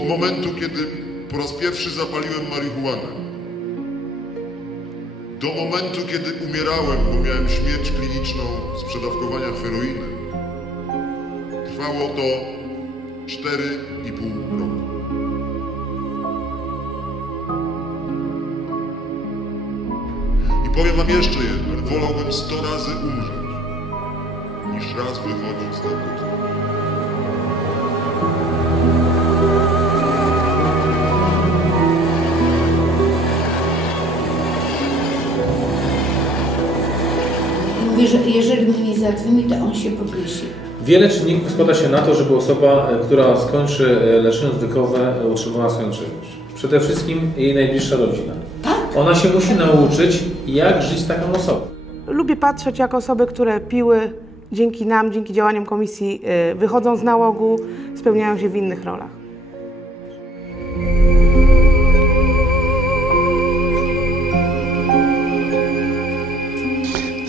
momentu, kiedy po raz pierwszy zapaliłem marihuanę. Do momentu, kiedy umierałem, bo miałem śmierć kliniczną z przedawkowania heroiny. Trwało to 4,5 roku. I powiem wam jeszcze jedno. Wolałbym 100 razy umrzeć, niż raz wychodzić z narkotyków. Jeżeli mnie nie zadzwoni, to on się powiesi. Wiele czynników składa się na to, żeby osoba, e, która skończy e, leczenie odwykowe, e, utrzymała swoją trzeźwość. Przede wszystkim jej najbliższa rodzina. Ona się musi nauczyć, jak żyć z taką osobą. Lubię patrzeć, jak osoby, które piły, dzięki nam, dzięki działaniom komisji, y, wychodzą z nałogu, spełniają się w innych rolach.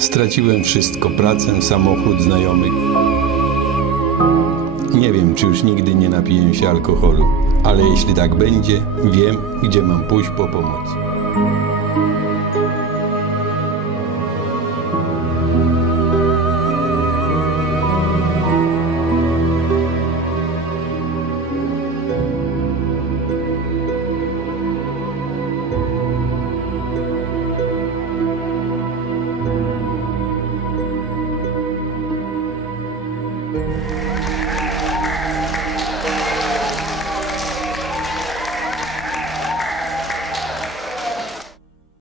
Straciłem wszystko pracę, samochód, znajomych. Nie wiem, czy już nigdy nie napiję się alkoholu, ale jeśli tak będzie, wiem, gdzie mam pójść po pomoc.